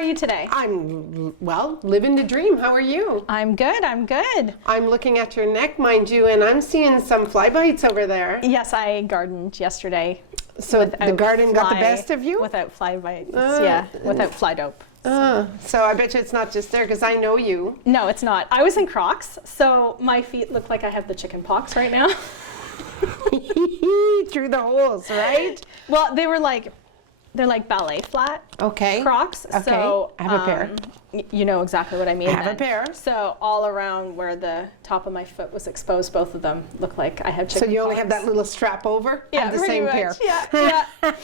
are you today? I'm, well, living the dream. How are you? I'm good, I'm good. I'm looking at your neck, mind you, and I'm seeing some fly bites over there. Yes, I gardened yesterday. So the garden got the best of you? Without fly bites, yeah, without fly dope. So I bet you it's not just there, because I know you. No, it's not. I was in Crocs, so my feet look like I have the chicken pox right now. Through the holes, right? Well, they're like ballet flat Crocs. Okay. So I have a pair. You know exactly what I mean. I have a pair. So all around where the top of my foot was exposed, both of them look like I have chicken So you only pox. have that little strap over? Yeah, of the pretty same much. pair. Yeah.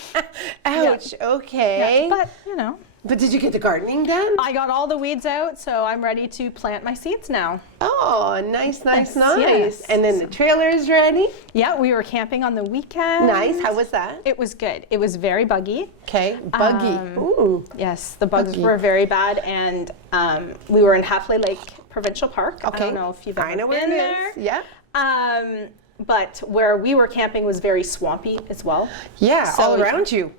Ouch. Yeah. Okay. Yeah, but you know. But did you get the gardening done? I got all the weeds out, so I'm ready to plant my seeds now. Oh, nice. Yes. And then the trailer is ready? Yeah, we were camping on the weekend. Nice. How was that? It was good. It was very buggy. Okay, buggy. Ooh. Yes, the bugs Buggy. were very bad, and we were in Halfway Lake Provincial Park. Okay. I don't know if you've ever I know where been it there. is. Yeah. But where we were camping was very swampy as well. Yeah, So- all around you.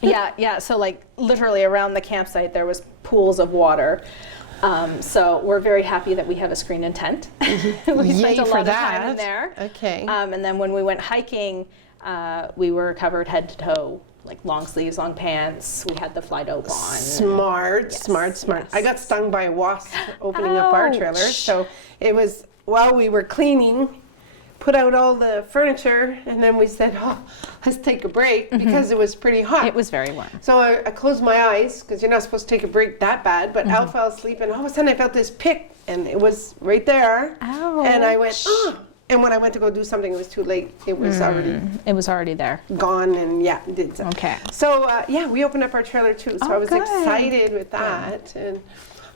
Yeah. So like literally around the campsite there was pools of water. So we're very happy that we have a screened tent. We Yay spent a for lot of that. time in there. Okay. And then when we went hiking, we were covered head to toe, like long sleeves, long pants. We had the fly dope on. Smart. Yes. I got stung by a wasp opening up our trailer. Ouch. So it was while we were cleaning, put out all the furniture, and then we said, oh, let's take a break because it was pretty hot. It was very warm. So I closed my eyes because you're not supposed to take a break that bad, but Al fell asleep, and all of a sudden I felt this pick, and it was right there. Ouch. And I went, oh. And when I went to go do something, it was too late. It was already there. gone, and yeah, it did so. Okay. So yeah, we opened up our trailer too, so Oh, I was good. excited with that. And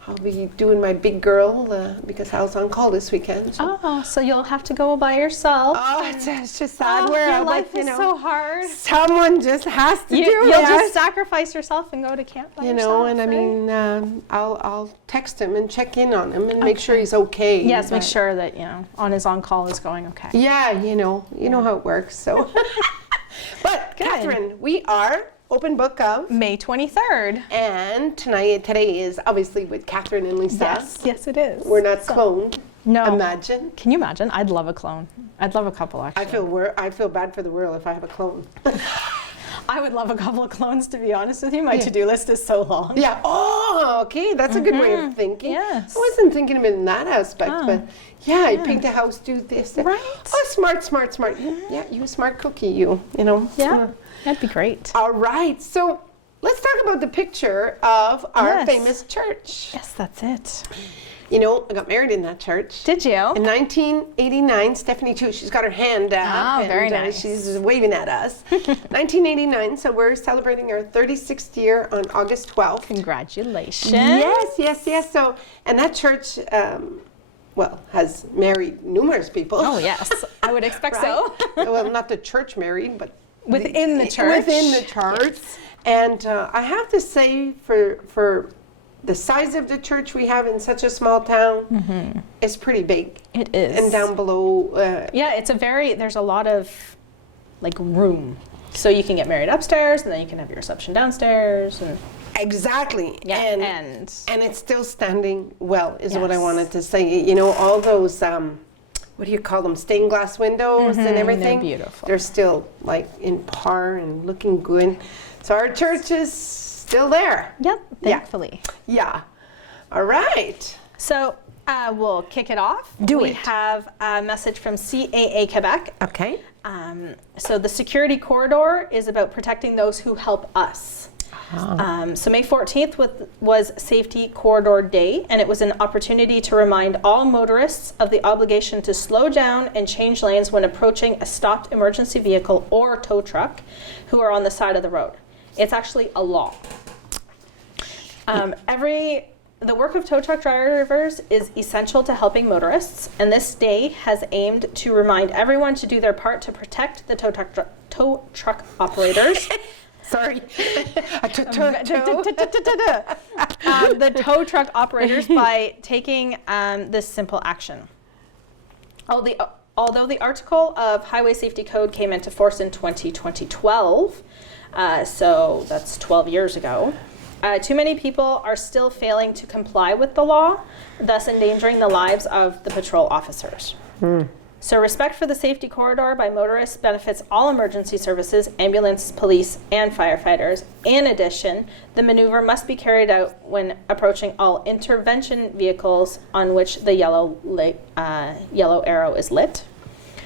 I'll be doing my big girl because Al's on call this weekend. So. Oh, so you'll have to go by yourself. Oh, it's just sad where your I'm life like, is so hard. someone just has to do You'll it. just sacrifice yourself and go to camp by You yourself. know, and I right? mean, I'll text him and check in on him and make sure he's okay. Yes, make but- sure that on his on call is going okay. Yeah, you know how it works. So, but Good. Catherine, we are open book of, May 23rd. and today is obviously with Catherine and Lisa. Yes, it is. We're not cloned. No. Imagine. Can you imagine? I'd love a clone. I'd love a couple actually. I feel bad for the world if I have a clone. I would love a couple of clones, to be honest with you. My to-do list is so long. Yeah. Oh, okay. That's a good way of thinking. Yes. I wasn't thinking of it in that aspect, but yeah, I paint a house, do this. Right. Oh, smart. Yeah, you a smart cookie, you know. Yeah, that'd be great. All right. So let's talk about the picture of our Yes. famous church. Yes, that's it. You know, I got married in that church. Did you? In 1989, Stephanie too, she's got her hand up. Oh, and, very nice. She's waving at us. 1989, so we're celebrating our 36th year on August 12th. Congratulations. Yes. So, and that church, has married numerous people. Oh, yes. I would expect so. Well, not the church married, but Within the church. Within the church. Yes. And I have to say, for the size of the church we have in such a small town, it's pretty big. It is. And down below, Yeah, there's a lot of room. So you can get married upstairs and then you can have your reception downstairs. And exactly. yeah, And it's still standing well, is what I Yes. wanted to say. You know, all those, what do you call them, stained glass windows and everything. They're beautiful. They're still in par and looking good. So our church is still there. Yep, thankfully. Yeah. All right. So we'll kick it off. Do we it. have a message from CAA Québec. Okay. So the security corridor is about protecting those who help us. So May 14th was Safety Corridor Day, and it was an opportunity to remind all motorists of the obligation to slow down and change lanes when approaching a stopped emergency vehicle or tow truck who are on the side of the road. It's actually a law. The work of tow truck drivers is essential to helping motorists, and this day has aimed to remind everyone to do their part to protect the tow truck operators. Sorry. The tow truck operators by taking this simple action. Although the article of Highway Safety Code came into force in 2012, so that's 12 years ago, Too many people are still failing to comply with the law, thus endangering the lives of the patrol officers. So respect for the safety corridor by motorists benefits all emergency services, ambulance, police, and firefighters. In addition, the maneuver must be carried out when approaching all intervention vehicles on which the yellow arrow is lit.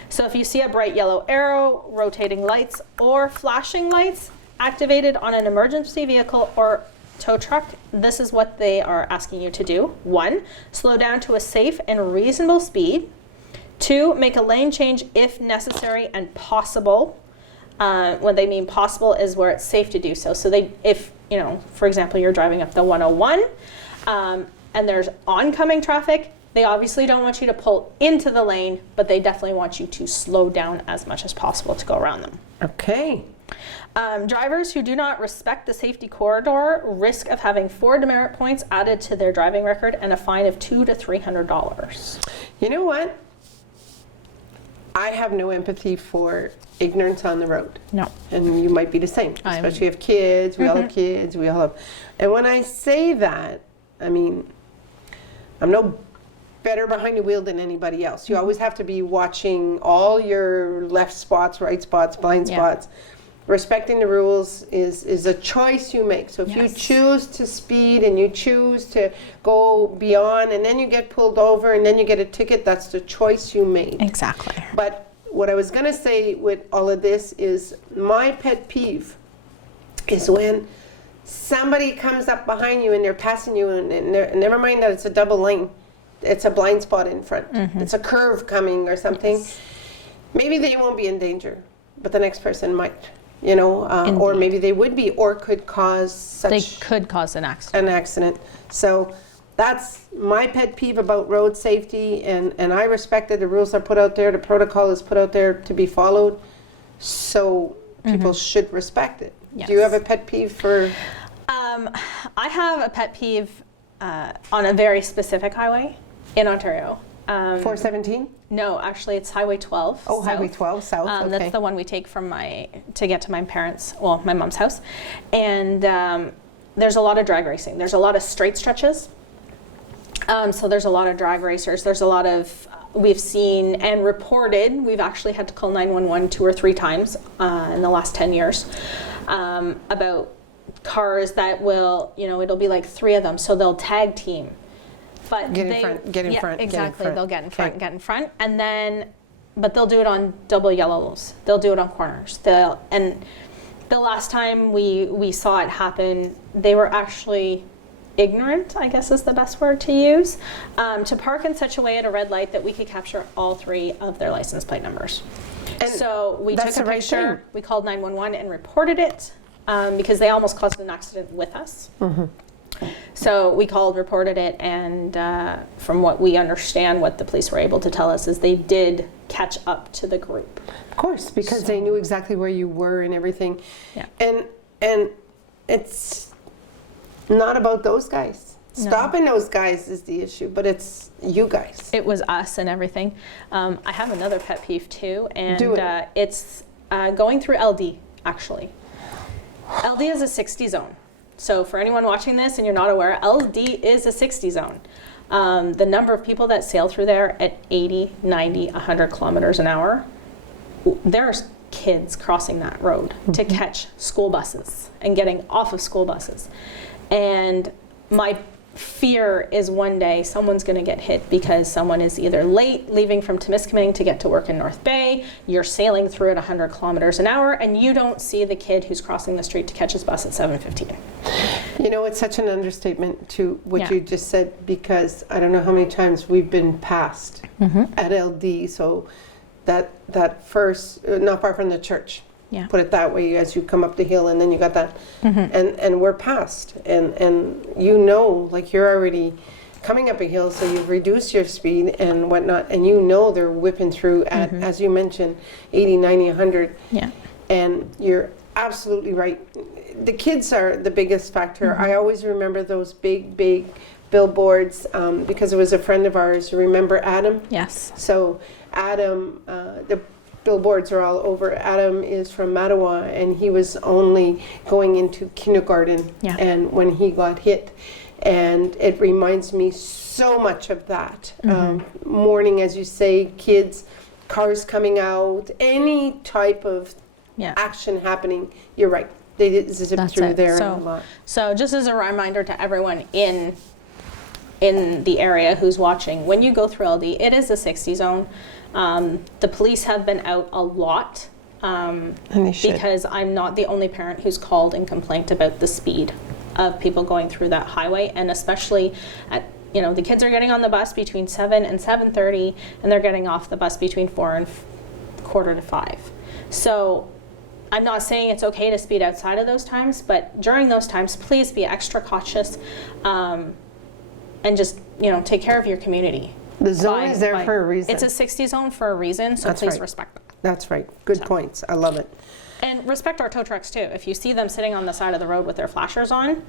So if you see a bright yellow arrow, rotating lights, or flashing lights activated on an emergency vehicle or tow truck, this is what they are asking you to do. 1, slow down to a safe and reasonable speed. 2, make a lane change if necessary and possible. What they mean possible is where it's safe to do so. So if for example, you're driving up the 101 and there's oncoming traffic, they obviously don't want you to pull into the lane, but they definitely want you to slow down as much as possible to go around them. Okay. Drivers who do not respect the safety corridor risk of having 4 demerit points added to their driving record and a fine of $200 to $300. You know what? I have no empathy for ignorance on the road. No. And you might be the same, especially if kids, we all have kids, we all have. And when I say that, I mean, I'm no better behind the wheel than anybody else. You always have to be watching all your left spots, right spots, blind spots. Respecting the rules is a choice you make. So if you choose to speed and you choose to go beyond and then you get pulled over and then you get a ticket, that's the choice you made. Exactly. But what I was going to say with all of this is my pet peeve is when somebody comes up behind you and they're passing you and never mind that it's a double lane. It's a blind spot in front. It's a curve coming or something. Yes. Maybe they won't be in danger, but the next person might. Or maybe they would be, or could cause They could cause an accident. So that's my pet peeve about road safety, and I respect that the rules are put out there, the protocol is put out there to be followed, so people should respect it. Yes. Do you have a pet peeve for? I have a pet peeve on a very specific highway in Ontario. 417? No, actually it's Highway 12. Oh, south. Highway 12 south, okay. That's the one we take to get to my parents, my mom's house. And there's a lot of drag racing. There's a lot of straight stretches. So there's a lot of drag racers. There's a lot of, we've seen and reported, we've actually had to call 911 2 or 3 times in the last 10 years about cars that will, it'll be like 3 of them. So they'll tag team. But get in front. Exactly. They'll get in front, and then, but they'll do it on double yellows. They'll do it on corners. And the last time we saw it happen, they were actually ignorant, I guess is the best word to use, to park in such a way at a red light that we could capture all 3 of their license plate numbers. And so we took a picture, we called 911 and reported it because they almost caused an accident with us. So we called, reported it, and from what we understand, what the police were able to tell us is they did catch up to the group. Of course, because they knew exactly where you were and everything. Yeah. And it's not about those guys. No. Stopping those guys is the issue, but it's you guys. It was us and everything. I have another pet peeve too, and it's going through LD, actually. LD is a 60 zone. So for anyone watching this and you're not aware, LD is a 60 zone. The number of people that sail through there at 80, 90, 100 kilometers an hour, there's kids crossing that road to catch school buses and getting off of school buses. And my fear is one day someone's going to get hit because someone is either late leaving from Temiskaming to get to work in North Bay, you're sailing through at 100 kilometers an hour, and you don't see the kid who's crossing the street to catch his bus at 7:15. It's such an understatement to what you just said, because I don't know how many times we've been passed at LD, so that first, not far from the church. Yeah. Put it that way, as you come up the hill, and then you got that, and we're past, and like you're already coming up a hill, so you've reduced your speed and whatnot, and they're whipping through at, as you mentioned, 80, 90, 100. Yeah. And you're absolutely right. The kids are the biggest factor. I always remember those big billboards because it was a friend of ours. Remember Adam? Yes. So Adam, the billboards are all over. Adam is from Mattawa, and he was only going into kindergarten, Yeah. and when he got hit, and it reminds me so much of that. Morning, as you say, kids, cars coming out, any type of Yeah. action happening. You're right. They zip That's through it. there So- a lot. So just as a reminder to everyone in the area who's watching, when you go through LD, it is a 60 zone. The police have been out a lot And they should. because I'm not the only parent who's called and complained about the speed of people going through that highway, and especially at, the kids are getting on the bus between 7 and 7:30, and they're getting off the bus between 4 and quarter to 5. So I'm not saying it's okay to speed outside of those times, but during those times, please be extra cautious, and just, take care of your community. The zone is there for a reason. It's a 60 zone for a reason, so That's please right. respect that. That's right. Good points. I love it. And respect our tow trucks too. If you see them sitting on the side of the road with their flashers on,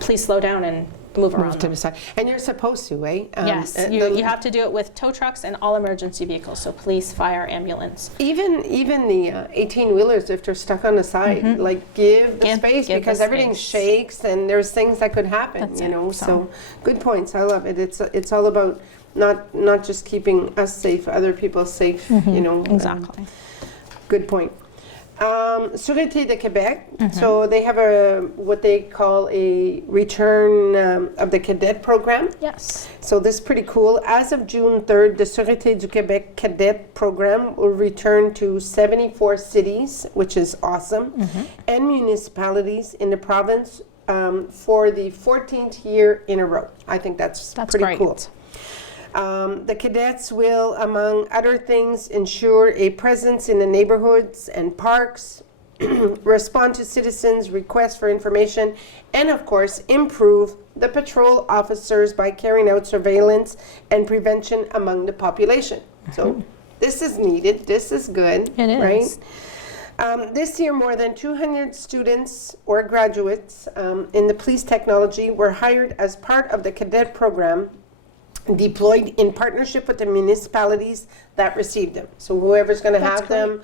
please slow down and move around Move to them. the side. And you're supposed to, eh? Yes, you have to do it with tow trucks and all emergency vehicles, so police, fire, ambulance. Even the 18-wheelers, if they're stuck on the side, like give the space, give the because everything space. shakes and there's things that could happen, That's it. So good points. I love it. It's all about not just keeping us safe, other people safe, Exactly. Good point. Sûreté du Québec, so they have what they call a return of the cadet program. Yes. So this is pretty cool. As of June 3rd, the Sûreté du Québec cadet program will return to 74 cities, which is awesome, and municipalities in the province for the 14th year in a row. I think that's pretty great. cool. The cadets will, among other things, ensure a presence in the neighborhoods and parks, respond to citizens' requests for information, and of course, improve the patrol officers by carrying out surveillance and prevention among the population. So this is needed. This is good. It is. Right? This year, more than 200 students or graduates in the police technology were hired as part of the cadet program, deployed in partnership with the municipalities that received them. So whoever's going to That's have them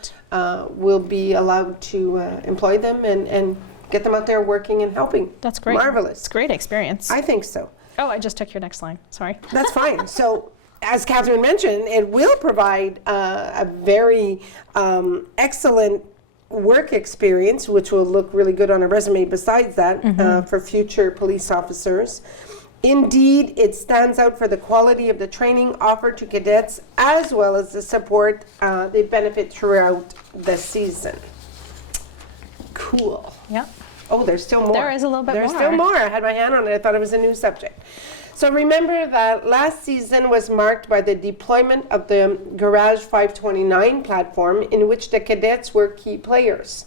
will be allowed to employ them and get them out there working and helping. That's great. Marvelous. It's a great experience. I think so. Oh, I just took your next line. Sorry. That's fine. So, as Catherine mentioned, it will provide a very excellent work experience, which will look really good on a resume besides that for future police officers. Indeed, it stands out for the quality of the training offered to cadets as well as the support they benefit throughout the season. Cool. Yep. Oh, there's still more. There is a little bit There's more. still more. I had my hand on it. I thought it was a new subject. So remember that last season was marked by the deployment of the Garage 529 platform, in which the cadets were key players.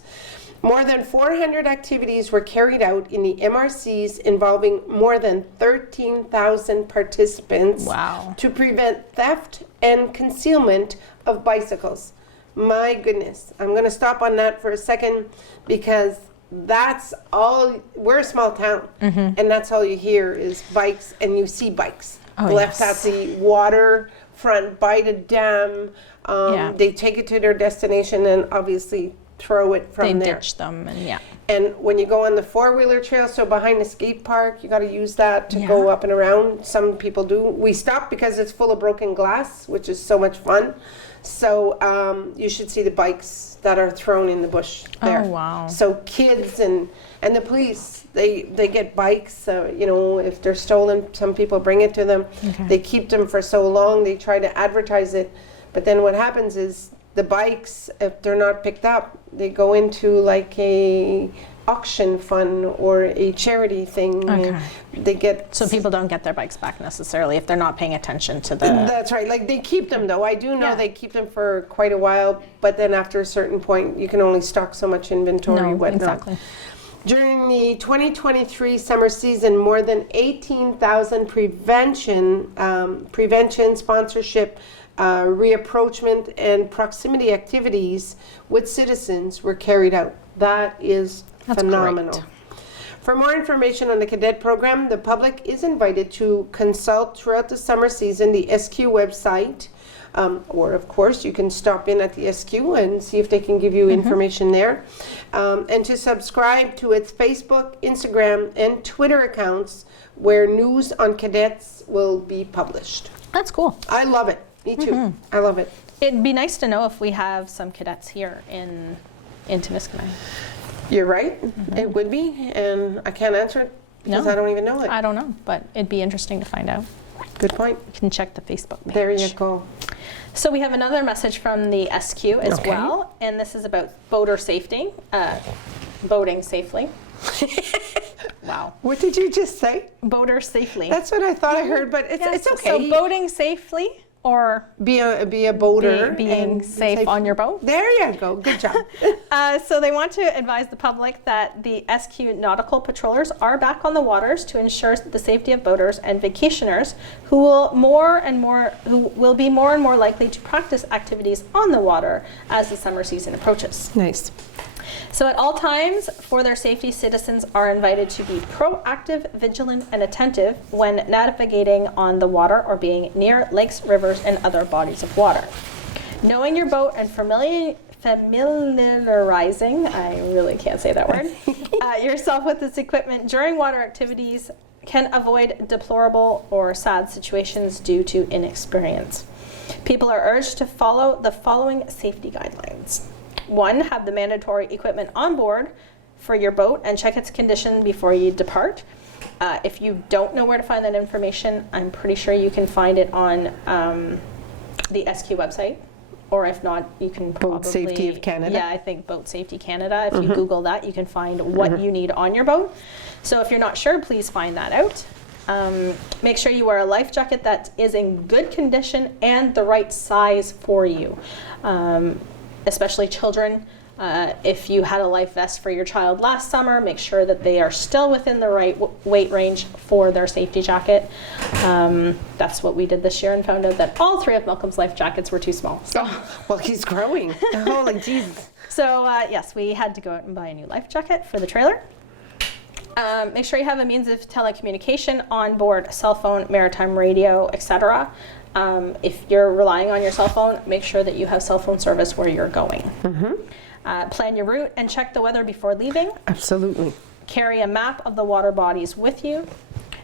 More than 400 activities were carried out in the MRCs involving more than 13,000 participants. Wow. To prevent theft and concealment of bicycles. My goodness. I'm going to stop on that for a second because that's all. We're a small town, and that's all you hear is bikes, and you see bikes left yes. at the waterfront by the dam. They take it to their destination and obviously throw it from They there. ditch them and yeah. And when you go on the four-wheeler trail, so behind the skate park, you got to use that to go up and around. Some people do. We stop because it's full of broken glass, which is so much fun. So you should see the bikes that are thrown in the bush there. Oh, wow. So kids and the police, they get bikes. If they're stolen, some people bring it to them. Okay. They keep them for so long. They try to advertise it, but then what happens is the bikes, if they're not picked up, they go into like a auction fund or a charity thing. Okay. And they get So people don't get their bikes back necessarily if they're not paying attention to the... That's right. Like they keep them though. I do know Yeah. they keep them for quite a while, but then after a certain point, you can only stock so much inventory. No, whatnot. exactly. During the 2023 summer season, more than 18,000 prevention, sponsorship, reapproachment, and proximity activities with citizens were carried out. That is That's phenomenal. great. For more information on the cadet program, the public is invited to consult throughout the summer season the SQ website. Or, of course, you can stop in at the SQ and see if they can give you information there. And to subscribe to its Facebook, Instagram, and Twitter accounts where news on cadets will be published. That's cool. I love it. Me too. I love it. It'd be nice to know if we have some cadets here in Timiskaming. You're right. It would be. And I can't answer it because No. I don't even know it. I don't know, but it'd be interesting to find out. Good point. You can check the Facebook page. There you go. So we have another message from the SQ as Okay. well, and this is about boater safety, boating safely. Wow. What did you just say? Boater safely. That's what I thought I heard, but it's okay. So boating safely, or be a boater. being and safe on your boat. There you go. Good job. So they want to advise the public that the SQ nautical patrollers are back on the waters to ensure the safety of boaters and vacationers who will be more and more likely to practice activities on the water as the summer season approaches. Nice. So at all times, for their safety, citizens are invited to be proactive, vigilant, and attentive when navigating on the water or being near lakes, rivers, and other bodies of water. Knowing your boat and familiarizing, I really can't say that word, yourself with this equipment during water activities can avoid deplorable or sad situations due to inexperience. People are urged to follow the following safety guidelines. 1, have the mandatory equipment on board for your boat and check its condition before you depart. If you don't know where to find that information, I'm pretty sure you can find it on the SQ website. Or if not, you can probably... Boat Safety of Canada. Yeah, I think Boat Safety Canada. If you Google that, you can find what you need on your boat. So if you're not sure, please find that out. Make sure you wear a life jacket that is in good condition and the right size for you. Especially children. If you had a life vest for your child last summer, make sure that they are still within the right weight range for their safety jacket. That's what we did this year and found out that all 3 of Malcolm's life jackets were too small. So, Well, he's growing. Holy Jesus. so yes, we had to go out and buy a new life jacket for the trailer. Make sure you have a means of telecommunication on board, cell phone, maritime radio, etc. If you're relying on your cell phone, make sure that you have cell phone service where you're going. Plan your route and check the weather before leaving. Absolutely. Carry a map of the water bodies with you.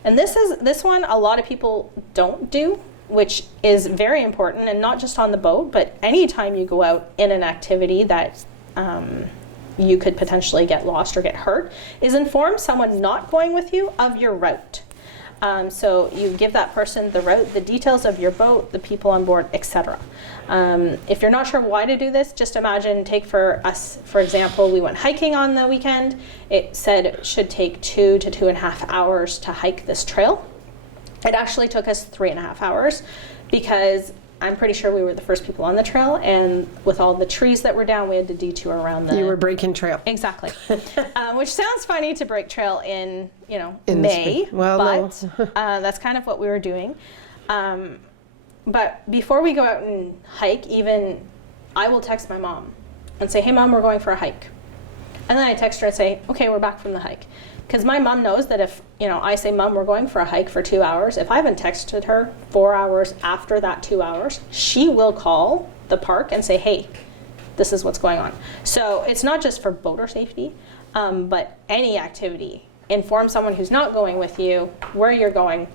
And this one a lot of people don't do, which is very important, and not just on the boat, but anytime you go out in an activity that you could potentially get lost or get hurt, is inform someone not going with you of your route. So you give that person the route, the details of your boat, the people on board, etc. If you're not sure why to do this, just imagine, take for us, for example, we went hiking on the weekend. It said it should take 2 to 2.5 hours to hike this trail. It actually took us 3.5 hours because I'm pretty sure we were the first people on the trail, and with all the trees that were down, we had to detour around the... You were breaking trail. Exactly. Which sounds funny to break trail in In May, well, but that's kind of what we were doing. But before we go out and hike, even I will text my mom and say, hey, Mom, we're going for a hike. And then I text her and say, okay, we're back from the hike. Because my mom knows that if I say, Mom, we're going for a hike for 2 hours, if I haven't texted her 4 hours after that 2 hours, she will call the park and say, hey, this is what's going on. So it's not just for boater safety, but any activity. Inform someone who's not going with you where you're going,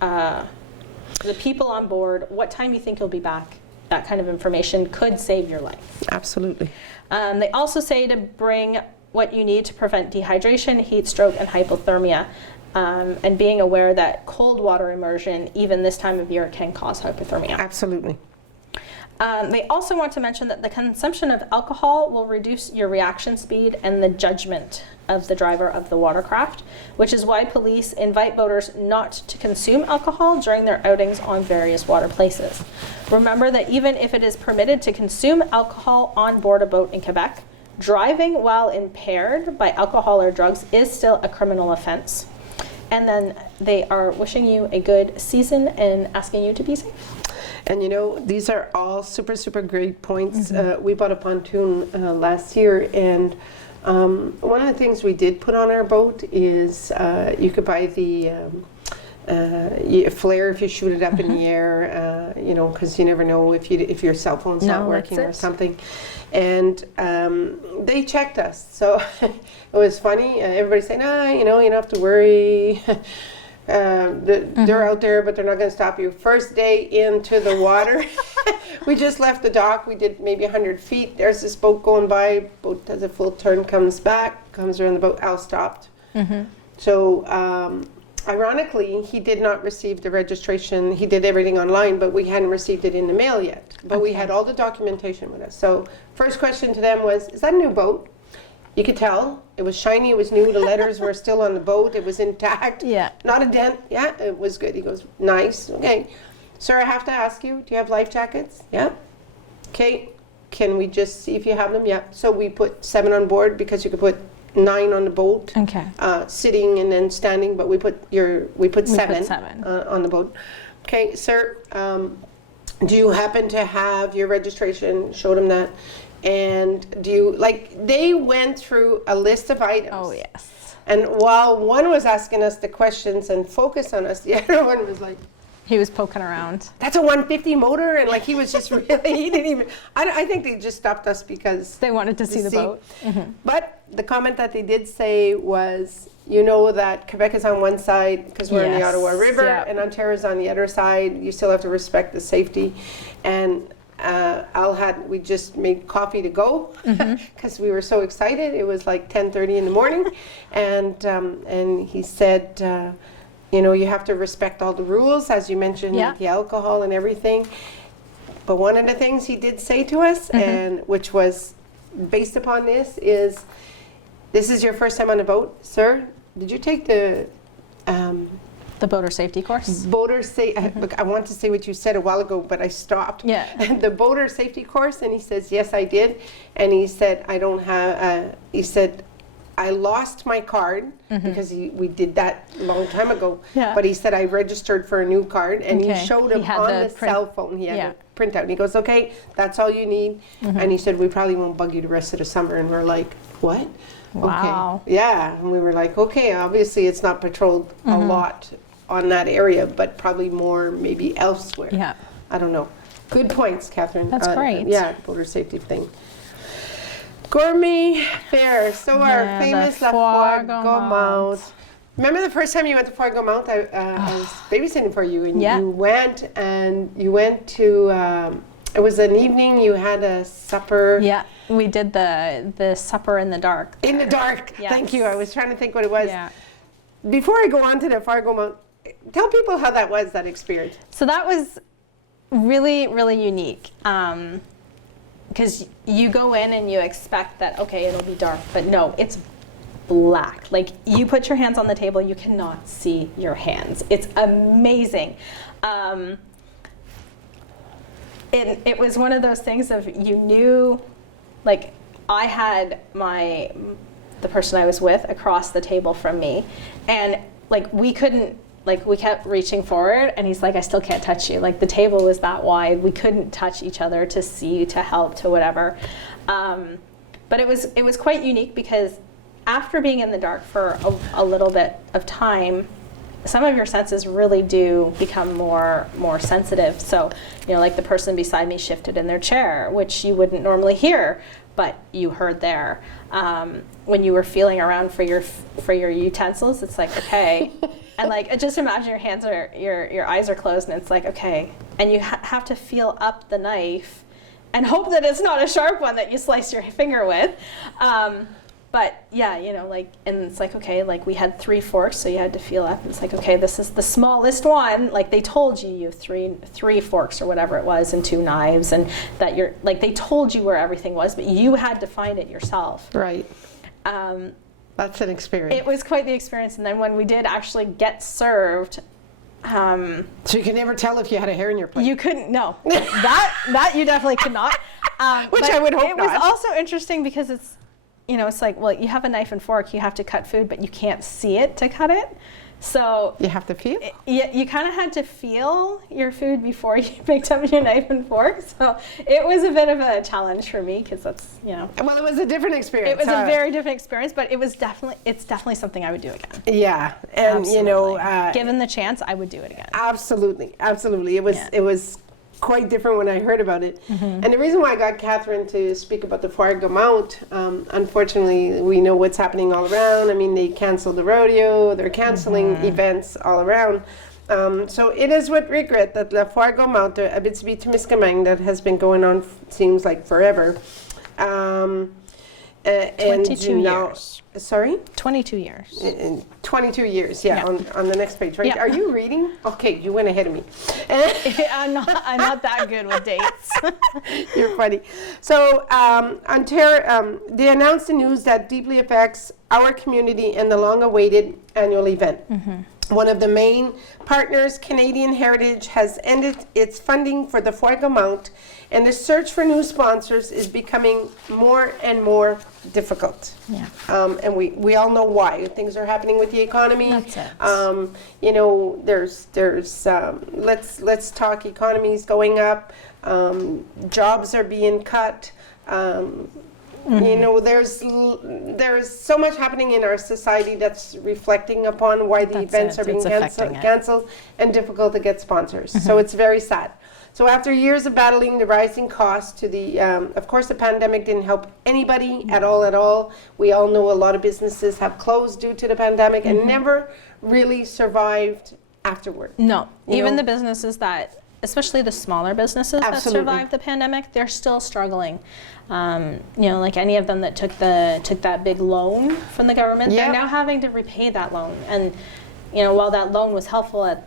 the people on board, what time you think you'll be back. That kind of information could save your life. Absolutely. They also say to bring what you need to prevent dehydration, heat stroke, and hypothermia, and being aware that cold water immersion, even this time of year, can cause hypothermia. Absolutely. They also want to mention that the consumption of alcohol will reduce your reaction speed and the judgment of the driver of the watercraft, which is why police invite boaters not to consume alcohol during their outings on various water places. Remember that even if it is permitted to consume alcohol on board a boat in Quebec, driving while impaired by alcohol or drugs is still a criminal offense. And then they are wishing you a good season and asking you to be safe. And these are all super, super great points. We bought a pontoon last year, and one of the things we did put on our boat is you could buy the flare if you shoot it up in the air, you know, because you never know if your cell phone's not working or something. And they checked us, so it was funny. Everybody saying, you know, you don't have to worry. They're out there, but they're not going to stop you. First day into the water, we just left the dock. We did maybe 100 feet. There's this boat going by. Boat does a full turn, comes back, comes around the boat. Al stopped. So ironically, he did not receive the registration. He did everything online, but we hadn't received it in the mail yet. But we had all the documentation with us. So first question to them was, is that a new boat? You could tell. It was shiny, it was new, the letters were still on the boat, it was intact. Yeah. Not a dent. Yeah, it was good. He goes, nice. Okay. Sir, I have to ask you, do you have life jackets? Yeah. Okay. Can we just see if you have them? Yeah. So we put 7 on board because you could put 9 on the boat. Okay. Sitting and then standing, but we put 7, put 7. On the boat. Okay, sir, do you happen to have your registration? Showed him that. And do you, like, they went through a list of items. Oh, yes. And while one was asking us the questions and focus on us, the other one was like, He was poking around. that's a 150 motor, and like he was just really, he didn't even, I think they just stopped us because They wanted to see the boat. But the comment that they did say was, you know that Quebec is on one side because we're in the Yes, Ottawa River, yeah. and Ontario is on the other side. You still have to respect the safety. And we just made coffee to go because we were so excited. It was like 10:30 in the morning, and he said, you know, you have to respect all the rules, as you mentioned, Yeah. the alcohol and everything. But one of the things he did say to us, and which was based upon this is your first time on a boat, sir? Did you take the The boater safety course? boater look, I want to say what you said a while ago, but I stopped. Yeah. The boater safety course, and he says, yes, I did. And he said, I don't have, he said, I lost my card because we did that a long time ago. Yeah. But he said, I registered for a new card, and Okay. he showed He him had on the the print- cell phone. He had Yeah. a printout. And he goes, okay, that's all you need. And he said, we probably won't bug you the rest of the summer. And we're like, what? Wow. Okay. Yeah. And we were like, okay, obviously it's not patrolled a lot on that area, but probably more maybe elsewhere. Yeah. I don't know. Good points, Catherine. That's great. Yeah, boater safety thing. Gourmet Fair. So our Yeah, famous the La Foie Foie Gaumont. Remember the first time you went to Foie Gaumont? I was babysitting for you, and Yeah. you went to. It was an evening. You had a supper. Yeah, we did the supper in the dark. In the dark. Yes. Thank you. I was trying to think what it was. Yeah. Before I go on to the Foie Gaumont, tell people how that was, that experience. So that was really, really unique. Because you go in and you expect that, okay, it'll be dark, but no, it's black. Like, you put your hands on the table, you cannot see your hands. It's amazing. It was one of those things of, you knew, like, I had the person I was with across the table from me, and like, we kept reaching forward, and he's like, I still can't touch you. Like, the table was that wide, we couldn't touch each other to see, to help, to whatever. But it was quite unique, because after being in the dark for a little bit of time, some of your senses really do become more sensitive. So, you know, like, the person beside me shifted in their chair, which you wouldn't normally hear, but you heard there. When you were feeling around for your utensils, it's like, okay. And like, just imagine your hands your eyes are closed, and it's like, okay. And you have to feel up the knife and hope that it's not a sharp one that you slice your finger with. But yeah, you know, like, and it's like, okay, like, we had 3 forks, so you had to feel up. It's like, okay, this is the smallest one. Like, they told you have three forks or whatever it was, and 2 knives, and that you're, like, they told you where everything was, but you had to find it yourself. Right. That's an experience. It was quite the experience. And then when we did actually get served, So you could never tell if you had a hair in your plate. you couldn't, no. that you definitely could not. Which But I would hope it was not. also interesting because you know, it's like, well, you have a knife and fork, you have to cut food, but you can't see it to cut it. So You have to feel? you kind of had to feel your food before you picked up your knife and fork. So it was a bit of a challenge for me because that's, you know. Well, it was a different experience. It was a very different experience, but it's definitely something I would do again. Yeah, and Absolutely. you know, Given the chance, I would do it again. absolutely. Yeah. It was quite different when I heard about it. And the reason why I got Catherine to speak about the Foire Gaumont, unfortunately, we know what's happening all around. I mean, they canceled the rodeo, they're canceling events all around. So it is with regret that La Foire Gaumont, Abitibi-Témiscamingue, that has been going on, seems like forever. 22 years. Sorry? 22 years. In 22 years, yeah, Yeah. on the next page, right? Yeah. Are you reading? Okay, you went ahead of me. I'm not that good with dates. You're funny. So, Ontario, they announced the news that deeply affects our community and the long-awaited annual event. One of the main partners, Canadian Heritage, has ended its funding for the Foire Gaumont, and the search for new sponsors is becoming more and more difficult. Yeah. And we all know why. Things are happening with the economy. That's it. You know, there's let's talk economies going up. Jobs are being cut. You know, there's so much happening in our society that's reflecting upon why the That's events it. are being It's affecting it. canceled and difficult to get sponsors. So it's very sad. So after years of battling the rising costs to the, of course, the pandemic didn't help anybody at all. We all know a lot of businesses have closed due to the pandemic and never really survived afterward. No, You even know? the businesses that, especially the smaller businesses Absolutely. that survived the pandemic, they're still struggling. You know, like any of them that took that big loan from the government, Yeah. they're now having to repay that loan. And you know, while that loan was helpful at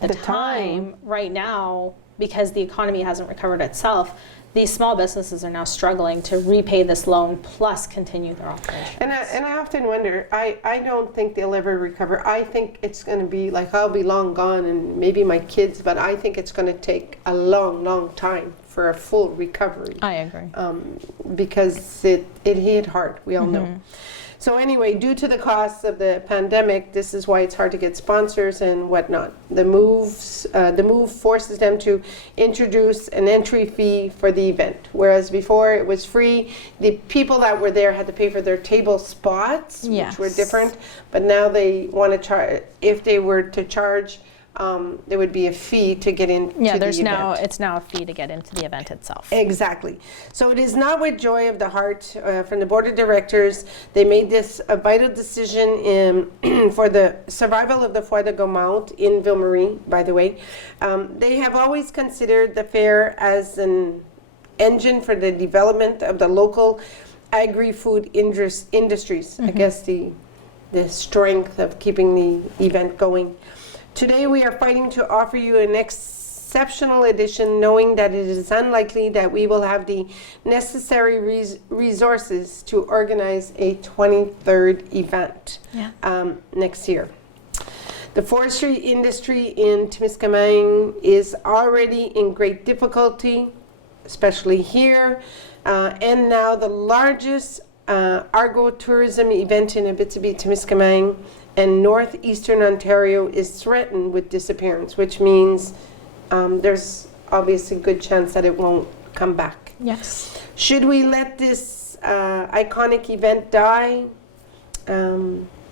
the time, right now, because the economy hasn't recovered itself, these small businesses are now struggling to repay this loan plus continue their operations. And I often wonder, I don't think they'll ever recover. I think it's going to be like, I'll be long gone and maybe my kids, but I think it's going to take a long time for a full recovery. I agree. Because it hit hard, we all know. So anyway, due to the costs of the pandemic, this is why it's hard to get sponsors and whatnot. The move forces them to introduce an entry fee for the event, whereas before it was free. The people that were there had to pay for their table spots, which were Yes. different. But now they want to charge. If they were to charge, there would be a fee to get into the event. It's now a fee to get into the event itself. Exactly. So it is not with joy of the heart from the board of directors. They made this a vital decision for the survival of the Foire de Gaumont in Ville-Marie, by the way. They have always considered the fair as an engine for the development of the local agri-food industries. I guess the strength of keeping the event going. Today we are fighting to offer you an exceptional edition, knowing that it is unlikely that we will have the necessary resources to organize a 23rd event next year. The forestry industry in Témiscamingue is already in great difficulty, especially here, and now the largest agro-tourism event in Abitibi-Témiscamingue and northeastern Ontario is threatened with disappearance, which means there's obviously a good chance that it won't come back. Yes. Should we let this iconic event die?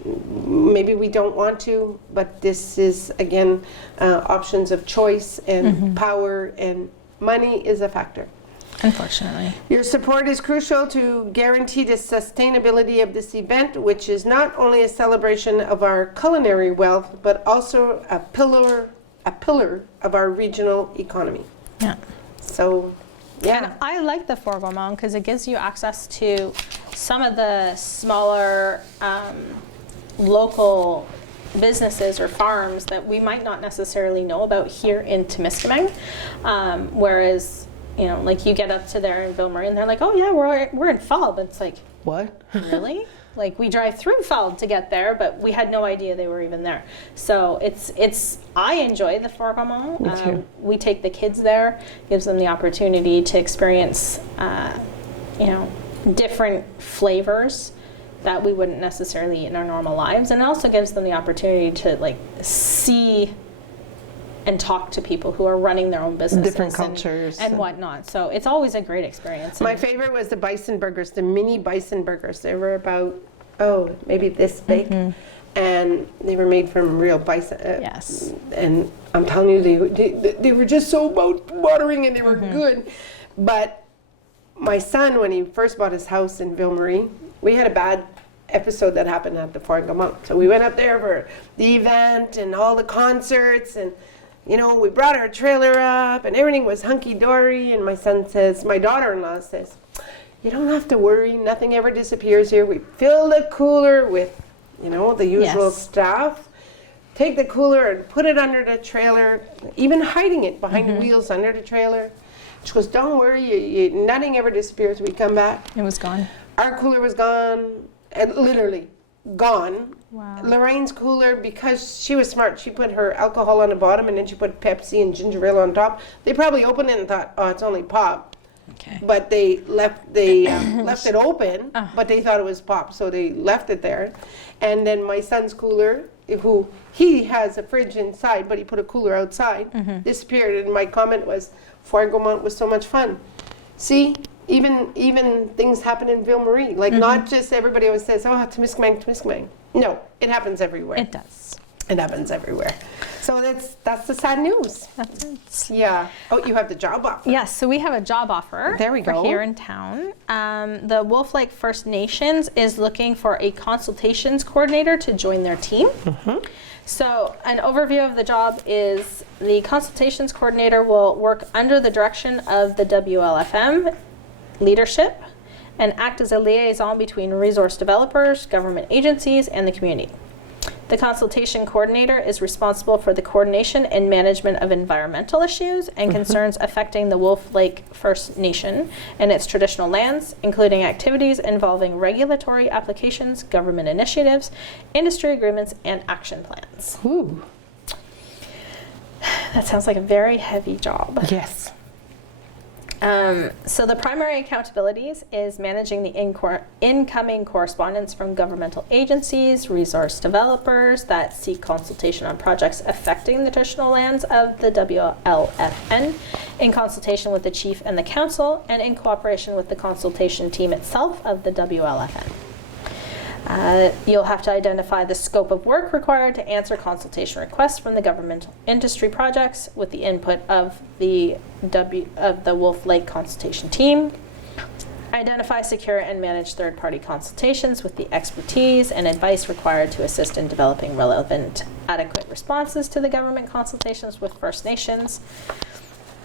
Maybe we don't want to, but this is, again, options of choice and power, and money is a factor. Unfortunately. Your support is crucial to guarantee the sustainability of this event, which is not only a celebration of our culinary wealth, but also a pillar of our regional economy. Yeah. So, yeah. And I like the Foire Gaumont because it gives you access to some of the smaller local businesses or farms that we might not necessarily know about here in Témiscamingue, whereas, you know, like you get up to there in Ville-Marie and they're like, oh yeah, we're in Fald. It's like, What? really? Like we drive through Fald to get there, but we had no idea they were even there. So I enjoy the Foire Gaumont. Me too. We take the kids there, gives them the opportunity to experience, you know, different flavors that we wouldn't necessarily eat in our normal lives, and it also gives them the opportunity to like see and talk to people who are running their own businesses, Different cultures and whatnot. So it's always a great experience. My favorite was the bison burgers, the mini bison burgers. They were about, maybe this big. And they were made from real bison. Yes. And I'm telling you, they were just so mouth-watering, and they were good. But my son, when he first bought his house in Ville Marie, we had a bad episode that happened at the Fort Gaumont. So we went up there for the event and all the concerts, and you know, we brought our trailer up and everything was hunky-dory, and my daughter-in-law says, you don't have to worry, nothing ever disappears here. We fill the cooler with, you know, the usual stuff. Take the cooler and put it under the trailer, even hiding it behind the wheels under the trailer. She goes, don't worry, nothing ever disappears. We come back. It was gone. Our cooler was gone, and literally gone. Wow. Lorraine's cooler, because she was smart, she put her alcohol on the bottom and then she put Pepsi and ginger ale on top. They probably opened it and thought, oh, it's only pop. Okay. But they left it open, but they thought it was pop, so they left it there. And then my son's cooler, he has a fridge inside, but he put a cooler outside, disappeared. And my comment was, Fort Gaumont was so much fun. See, even things happen in Ville Marie. Like not just everybody always says, oh, Temiskaming. No, it happens everywhere. It does. It happens everywhere. So that's the sad news. That's it. Yeah. Oh, you have the job offer. Yes, so we have a job offer. There we for go. here in town. The Wolf Lake First Nations is looking for a consultations coordinator to join their team. So an overview of the job is the consultations coordinator will work under the direction of the WLFM leadership and act as a liaison between resource developers, government agencies, and the community. The consultation coordinator is responsible for the coordination and management of environmental issues and concerns affecting the Wolf Lake First Nation and its traditional lands, including activities involving regulatory applications, government initiatives, industry agreements, and action plans. Ooh. That sounds like a very heavy job. Yes. So the primary accountabilities is managing the incoming correspondence from governmental agencies, resource developers that seek consultation on projects affecting the traditional lands of the WLFN, in consultation with the chief and the council, and in cooperation with the consultation team itself of the WLFN. You'll have to identify the scope of work required to answer consultation requests from the governmental industry projects with the input of the Wolf Lake consultation team. Identify, secure, and manage third-party consultations with the expertise and advice required to assist in developing relevant, adequate responses to the government consultations with First Nations.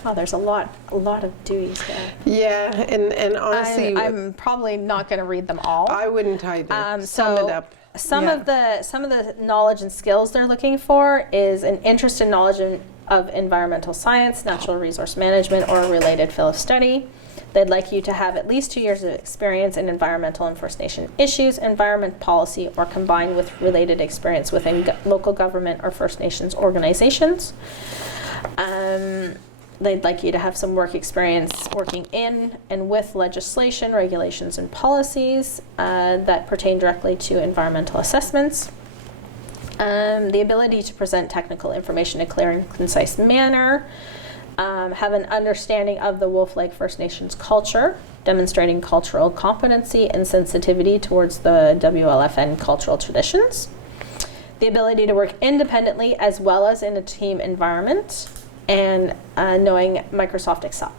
Oh, there's a lot of duties there. Yeah, and honestly, I'm probably not going to read them all. I wouldn't either. Sum So it up. some of the knowledge and skills they're looking for is an interest in knowledge of environmental science, natural resource management, or a related field of study. They'd like you to have at least 2 years of experience in environmental and First Nation issues, environment policy, or combined with related experience within local government or First Nations organizations. They'd like you to have some work experience working in and with legislation, regulations, and policies that pertain directly to environmental assessments. The ability to present technical information in a clear and concise manner. Have an understanding of the Wolf Lake First Nations culture, demonstrating cultural competency and sensitivity towards the WLFN cultural traditions. The ability to work independently as well as in a team environment, and knowing Microsoft Excel.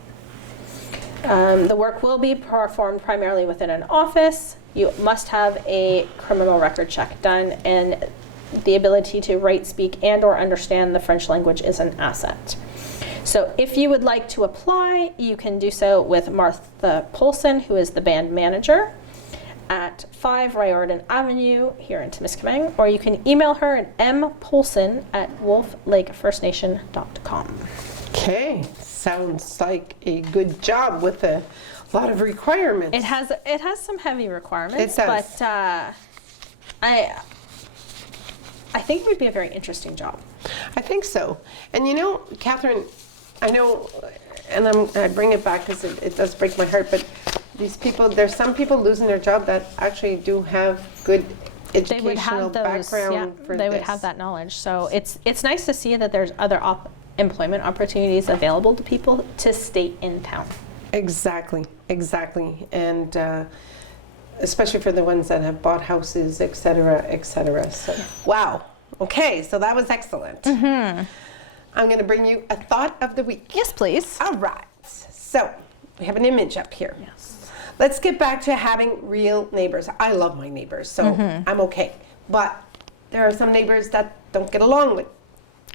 The work will be performed primarily within an office. You must have a criminal record check done, and the ability to write, speak, and or understand the French language is an asset. So if you would like to apply, you can do so with Martha Polson, who is the band manager, at 5 Riordan Avenue here in Temiskaming, or you can email her at mpoulson@wolflakefirstnation.com. Okay, sounds like a good job with a lot of requirements. It has some heavy requirements, It does. but I think it would be a very interesting job. I think so. And you know, Catherine, I know, and I bring it back because it does break my heart, but these people, there's some people losing their job that actually do have good They would educational have those, background for they this. would have that knowledge. So it's nice to see that there's other employment opportunities available to people to stay in town. Exactly. And especially for the ones that have bought houses, et cetera. So, wow. Okay, so that was excellent. Mm-hmm. I'm going to bring you a thought of the week. Yes, please. All right. So, we have an image up here. Yes. Let's get back to having real neighbors. I love my neighbors, so I'm okay. But there are some neighbors that don't get along with.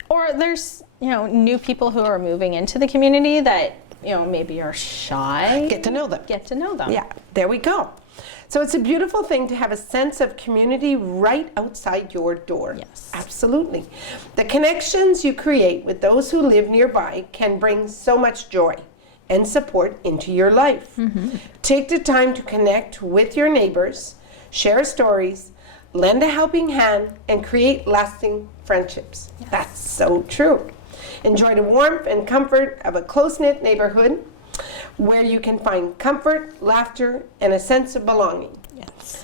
Or there's, new people who are moving into the community that, maybe are shy. Get to know them. Yeah, there we go. So it's a beautiful thing to have a sense of community right outside your door. Yes. Absolutely. The connections you create with those who live nearby can bring so much joy and support into your life. Take the time to connect with your neighbors, share stories, lend a helping hand, and create lasting friendships. Yes. That's so true. Enjoy the warmth and comfort of a close-knit neighborhood where you can find comfort, laughter, and a sense of belonging. Yes.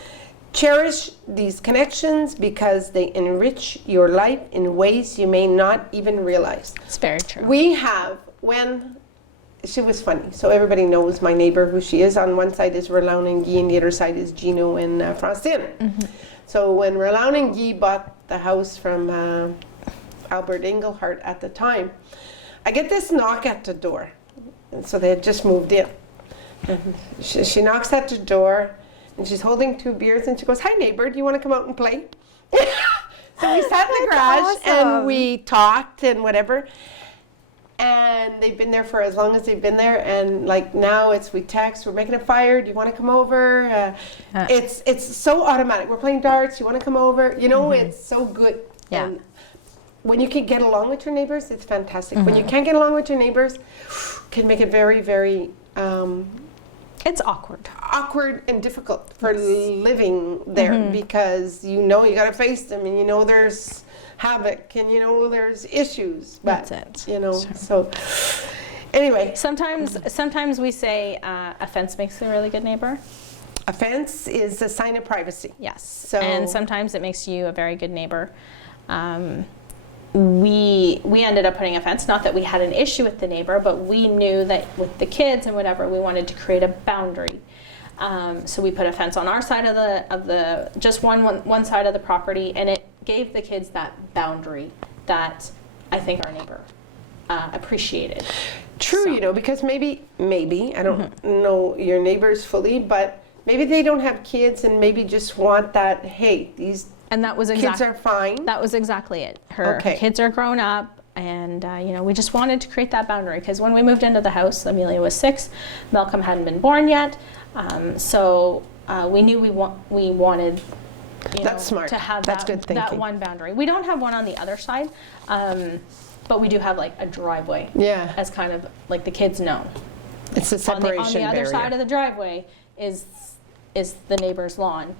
Cherish these connections because they enrich your life in ways you may not even realize. It's very true. We have, when she was funny, so everybody knows my neighbor who she is. On one side is Roland and Guy, and the other side is Gino and Francine. So when Roland and Guy bought the house from Albert Engelhardt at the time, I get this knock at the door. And so they had just moved in. And she knocks at the door, and she's holding 2 beers, and she goes, "Hi neighbor, do you want to come out and play?" So we sat in the garage and we talked and whatever. And they've been there for as long as they've been there, and like now we text, we're making a fire, do you want to come over? It's so automatic. We're playing darts, you want to come over? It's so good. Yeah. And when you can get along with your neighbors, it's fantastic. When you can't get along with your neighbors, can make it very, very It's awkward. awkward and difficult for living there because you got to face them, and there's havoc, and there's issues. But That's it. so anyway, Sometimes we say a fence makes a really good neighbor. a fence is a sign of privacy. Yes. So- and sometimes it makes you a very good neighbor. We ended up putting a fence, not that we had an issue with the neighbor, but we knew that with the kids and whatever, we wanted to create a boundary. So we put a fence on our side of the just one side of the property, and it gave the kids that boundary that I think our neighbor appreciated. True, So- because maybe I don't know your neighbors fully, but maybe they don't have kids and maybe just want that, hey, these And that was kids exactly are fine. that was exactly it. Her Okay. kids are grown up, and we just wanted to create that boundary because when we moved into the house, Amelia was 6, Malcolm hadn't been born yet, so we knew we wanted. That's smart. To have That's that, good thinking. that one boundary. We don't have one on the other side, but we do have like a driveway. Yeah. As kind of like the kids know. It's a separation On the other barrier. side of the driveway is the neighbor's lawn.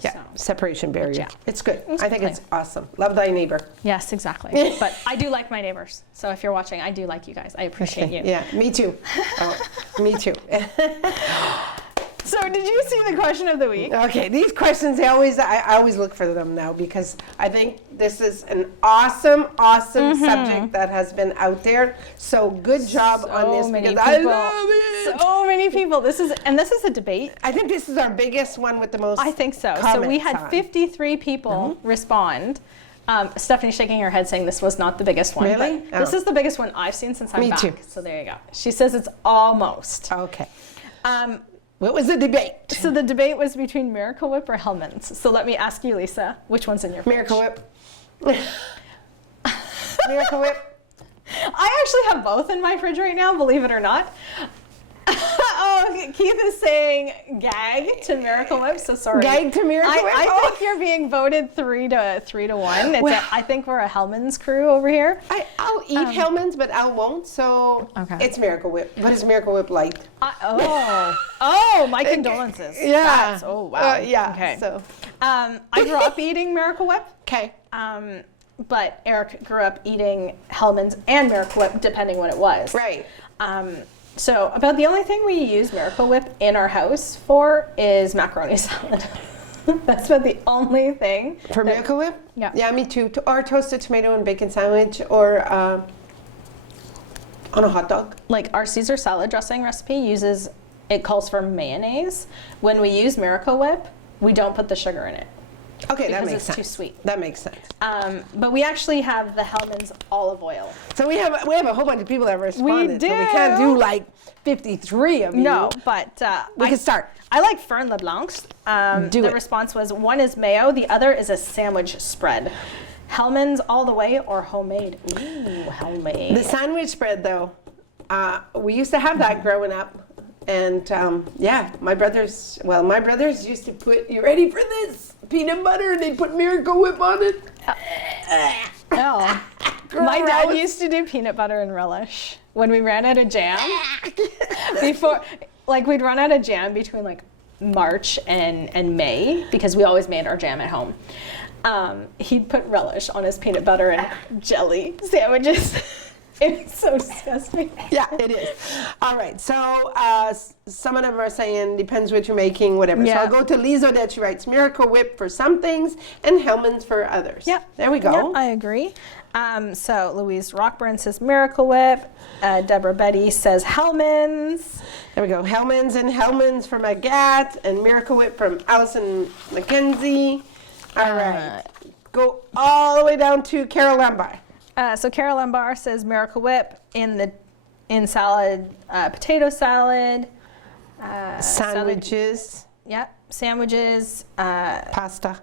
Yeah, So. separation barrier. Yeah. It's good. I think Exactly. it's awesome. Love thy neighbor. Yes, exactly. But I do like my neighbors. So if you're watching, I do like you guys. I appreciate you. Yeah, me too. Me too. So did you see the question of the week? Okay, these questions, I always look for them now because I think this is an awesome subject that has been out there. So good job on this because I love it. So many people. This is a debate. I think this is our biggest one with the most. I think so. So we comments had on. 53 people respond. Stephanie's shaking her head saying this was not the biggest one. Really? But this Oh. is the biggest one I've seen since I'm Me back. too. So there you go. She says it's almost. Okay. Um, What was the debate? so the debate was between Miracle Whip or Hellman's. So let me ask you, Lisa, which one's in your fridge? Miracle Whip. Miracle Whip. I actually have both in my fridge right now, believe it or not. Oh, Keith is saying gag to Miracle Whip, so sorry. Gag to Miracle Whip? I Oh. think you're being voted 3-1. Well- I think we're a Hellman's crew over here. I'll eat Hellman's, but Al won't. So Okay. it's Miracle Whip. What is Miracle Whip like? My condolences. Yeah. Oh, wow. Yeah. Okay. So. I grew up eating Miracle Whip. Okay. But Eric grew up eating Hellman's and Miracle Whip, depending what it was. Right. So about the only thing we use Miracle Whip in our house for is macaroni salad. That's about the only thing. For Miracle Whip? Yeah. Yeah, me too. Or toasted tomato and bacon sandwich, or on a hot dog. Like our Caesar salad dressing recipe it calls for mayonnaise. When we use Miracle Whip, we don't put the sugar in it. Okay, that Because makes it's sense. too sweet. That makes sense. But we actually have the Hellmann's olive oil. So we have a whole bunch of people that responded. do. So we can't do like 53 of you. No, but We can start. I like Fern LeBlanc's. Do the it. response was one is mayo, the other is a sandwich spread. Hellmann's all the way or homemade? Ooh, homemade. The sandwich spread, though, we used to have that growing up. And yeah, my brothers used to put, you ready for this? Peanut butter, and they'd put Miracle Whip on it. Oh. My dad used to do peanut butter and relish when we ran out of jam. We'd run out of jam between like March and May because we always made our jam at home. He'd put relish on his peanut butter and jelly sandwiches. It's so disgusting. Yeah, it is. All right, so some of them are saying depends what you're making, whatever. Yeah. So I'll go to Lizo that she writes Miracle Whip for some things and Hellmann's for others. Yeah. There we go. Yep, I agree. So Louise Rockburn says Miracle Whip. Deborah Betty says Hellmann's. There we go. Hellmann's from Agathe and Miracle Whip from Allison McKenzie. All right. Go all the way down to Carol Lambar. So Carol Lambar says Miracle Whip in salad, potato salad. Sandwiches. Yep, sandwiches. Pasta.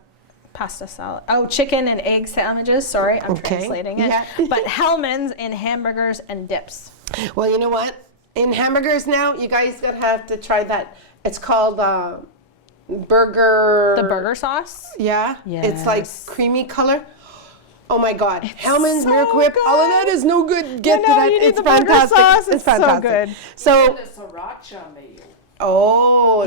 Pasta salad. Oh, chicken and egg sandwiches. Sorry, I'm Okay. translating it. Yeah. But Hellmann's in hamburgers and dips. Well, you know what? In hamburgers now, you guys gotta have to try that. It's called burger. The burger sauce. Yeah. It's like Yes. creamy color. Oh my God. Hellmann's so Miracle Whip. All of that is no good. Get to that. you need It's the burger fantastic. sauce. It's It's so fantastic. good. So, The sriracha mayo.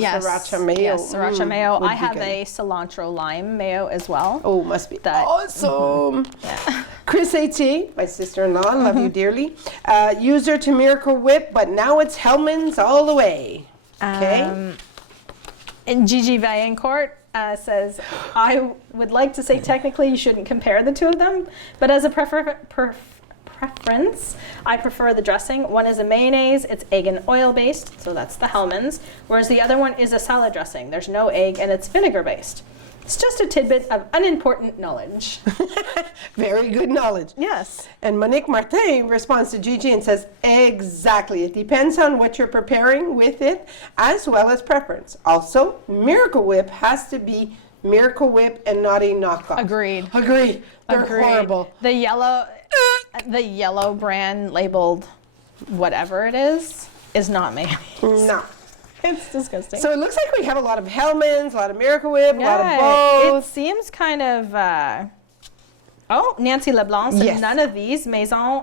sriracha mayo. Yes, sriracha mayo. would I be have good. a cilantro lime mayo as well. Oh, must be That- awesome. Yeah. Chris A.T., my sister-in-law, love you dearly. User to Miracle Whip, but now it's Hellmann's all the way. Okay. And Gigi Vaillancourt says, I would like to say technically you shouldn't compare the two of them, but as a preference, I prefer the dressing. One is a mayonnaise, it's egg and oil based, so that's the Hellmann's, whereas the other one is a salad dressing. There's no egg and it's vinegar based. It's just a tidbit of unimportant knowledge. Very good knowledge. Yes. And Monique Martin responds to Gigi and says, exactly. It depends on what you're preparing with it, as well as preference. Also, Miracle Whip has to be Miracle Whip and not a knockoff. Agreed. Agreed. They're Agreed. horrible. The yellow brand labeled whatever it is not mayonnaise. No. It's disgusting. So it looks like we have a lot of Hellmann's, a lot of Miracle Whip, a lot of it both. seems kind of. Nancy LeBlanc said Yes. none of these maison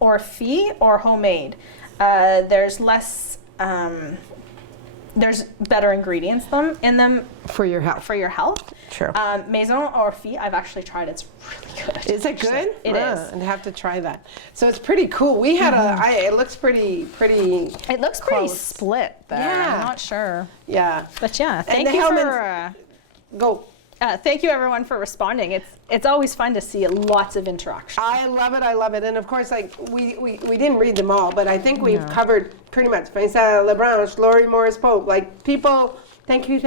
or fille or homemade. There's less. There's better ingredients in them For your health. for your health. Sure. Maison or fille, I've actually tried. It's really good. Is it good? It is. I'd have to try that. So it's pretty cool. We had it looks pretty, It looks pretty close. split there. Yeah. I'm not sure. yeah. But yeah, And thank the you Hellmann's- Go. thank you everyone for responding. It's always fun to see lots of interaction. I love it. I love it. And of course, like we didn't read them all, but I think we've covered pretty much. Vincent Lebranche, Lori Morris Pope, like people. Thank you.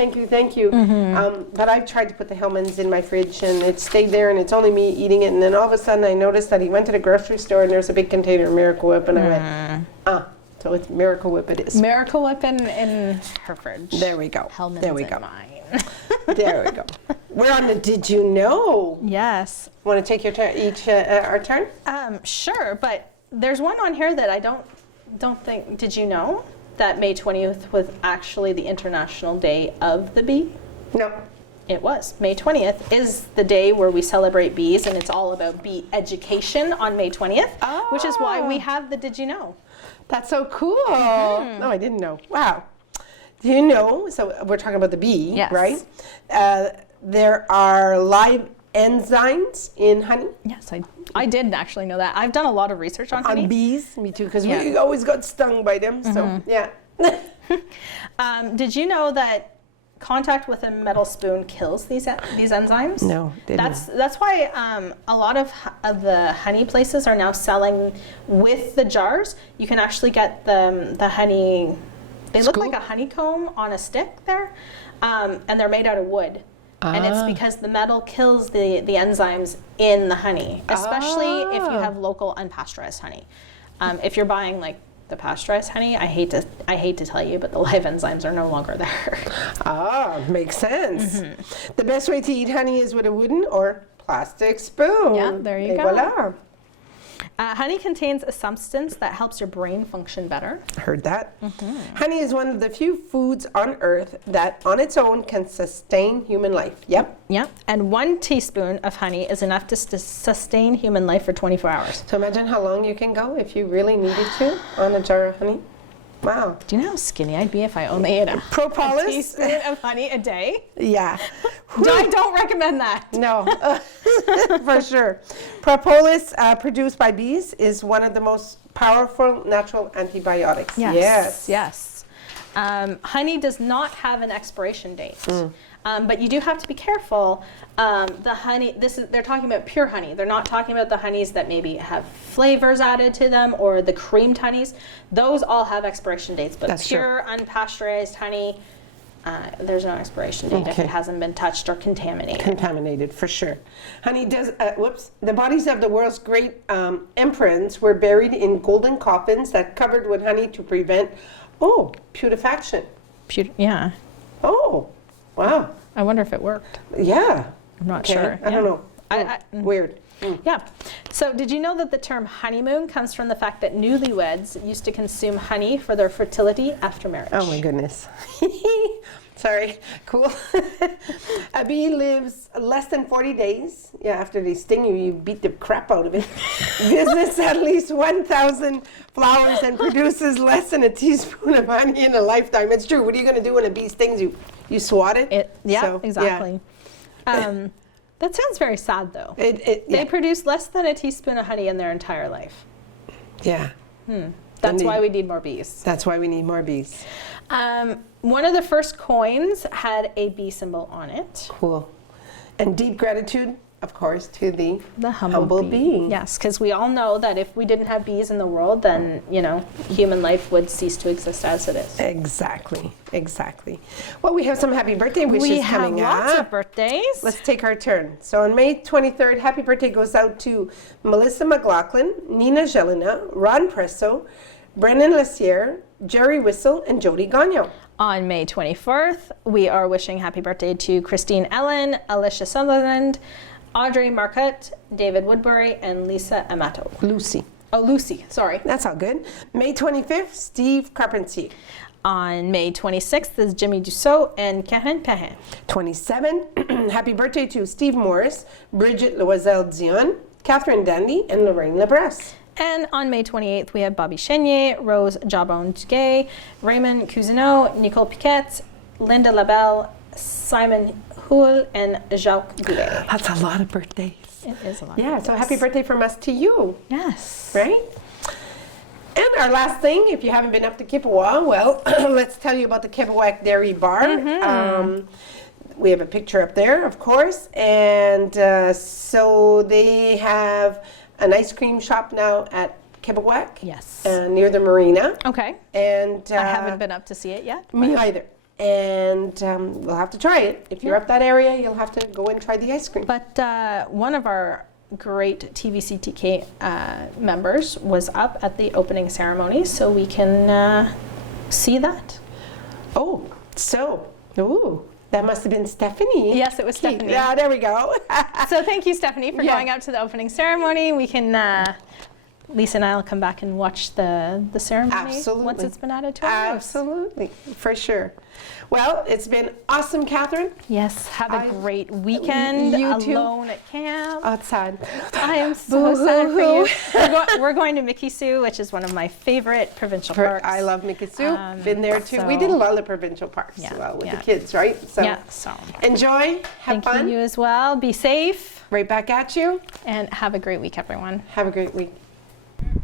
But I've tried to put the Hellmann's in my fridge, and it stayed there, and it's only me eating it. And then all of a sudden, I noticed that he went to the grocery store, and there's a big container of Miracle Whip, and I went, so it's Miracle Whip. It is. Miracle Whip in her fridge. There we go. Hellmann's there we in go. mine. There we go. We're on the Did You Know? Yes. Want to take your turn? Our turn? Sure, but there's one on here that I don't think. Did you know that May 20th was actually the International Day of the Bee? No. It was. May 20th is the day where we celebrate bees, and it's all about bee education on May 20th, which is why we have the Did You Know? That's so cool. No, I didn't know. Wow. Do you know, so we're talking about the bee, Yes. right? There are live enzymes in honey. Yes, I did actually know that. I've done a lot of research on honey. On bees, me too, because Yeah. we always got stung by them. So yeah. Did you know that contact with a metal spoon kills these enzymes? No, didn't. That's why a lot of the honey places are now selling with the jars. You can actually get the honey. They look like a honeycomb on a stick there, and they're made out of wood. And it's because the metal kills the enzymes in the honey, especially if you have local unpasteurized honey. If you're buying like the pasteurized honey, I hate to tell you, but the live enzymes are no longer there. Makes sense. The best way to eat honey is with a wooden or plastic spoon. Yeah, there you Et go. Voila. Honey contains a substance that helps your brain function better. Heard that. Honey is one of the few foods on earth that on its own can sustain human life. Yep. Yeah, and 1 teaspoon of honey is enough to sustain human life for 24 hours. So imagine how long you can go if you really needed to on a jar of honey. Wow. Do you know how skinny I'd be if I only ate a Propolis. teaspoon of honey a day? Yeah. I don't recommend that. No, for sure. Propolis, produced by bees, is one of the most powerful natural antibiotics. Yes. Honey does not have an expiration date, but you do have to be careful. The honey, they're talking about pure honey. They're not talking about the honeys that maybe have flavors added to them or the creamed honeys. Those all have expiration dates, but That's pure unpasteurized honey, there's no expiration date if Okay. it hasn't been touched or contaminated. Contaminated, for sure. Honey does, the bodies of the world's great emperors were buried in golden coffins that covered with honey to prevent, putrefaction. Yeah, Oh, wow. I wonder if it worked. Yeah. I'm not Okay, sure. I don't know. Weird. Yeah. So did you know that the term honeymoon comes from the fact that newlyweds used to consume honey for their fertility after marriage? Oh my goodness. Sorry. Cool. A bee lives less than 40 days. Yeah, after they sting you, you beat the crap out of it. Visits at least 1,000 flowers and produces less than a teaspoon of honey in a lifetime. It's true. What are you going to do when a bee stings you? You swat it? Exactly. That sounds very sad, though. They produce less than a teaspoon of honey in their entire life. Yeah. That's why we need more bees. That's why we need more bees. One of the first coins had a bee symbol on it. Cool. And deep gratitude, of course, to the humble bee. Yes, because we all know that if we didn't have bees in the world, then, human life would cease to exist as it is. Exactly. Well, we have some happy birthday wishes coming up. We have lots of birthdays. Let's take our turn. So on May 23rd, happy birthday goes out to Melissa McLaughlin, Nina Jelena, Ron Presso, Brennan Lassiere, Jerry Whistle, and Jody Gagnon. On May 24th, we are wishing happy birthday to Christine Ellen, Alicia Sutherland, Audrey Marcotte, David Woodbury, and Lisa Amato. Lucy. Oh, Lucy, sorry. That's all good. May 25th, Steve Carpentier. On May 26th is Jimmy Dussault and Karen Perrin. 27, happy birthday to Steve Morris, Bridget Loisel-Dion, Catherine Dandy, and Lorraine Lebresse. And on May 28th, we have Bobby Chenier, Rose Jabon-Duguay, Raymond Cousineau, Nicole Piquet, Linda Labelle, Simon Houle, and Jacques Goulet. That's a lot of birthdays. It is a lot. Yeah, so happy birthday from us to you. Yes. Right? And our last thing, if you haven't been up to Kippawa, well, let's tell you about the Kebaowek Dairy Bar. We have a picture up there, of course. And so they have an ice cream shop now at Kebaowek. Yes. Near the marina. Okay. And I haven't been up to see it yet. Me either. And we'll have to try it. If you're up that area, you'll have to go and try the ice cream. But one of our great tvcTK members was up at the opening ceremony, so we can see that. Oh, that must have been Stephanie. Yes, it was Stephanie. Yeah, there we go. So thank you, Stephanie, for going out to the opening ceremony. We can Lisa and I will come back and watch the ceremony Absolutely. once it's been added to our list. Absolutely, for sure. Well, it's been awesome, Catherine. Yes, have a great weekend. You too. Alone at camp. Oh, it's sad. I am so sad for you. We're going to Mikisew, which is one of my favorite provincial parks. I love Mikisew. Been there too. We so- did a lot of provincial parks Yeah, with yeah. the kids, right? So Yeah, so enjoy, have thank fun. you as well. Be safe Right back at you. and have a great week, everyone. Have a great week.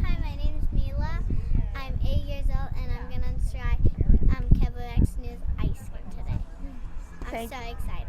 Hi, my name is Mila. I'm 8 years old and I'm gonna try Kebaowek News ice cream today. I'm so excited.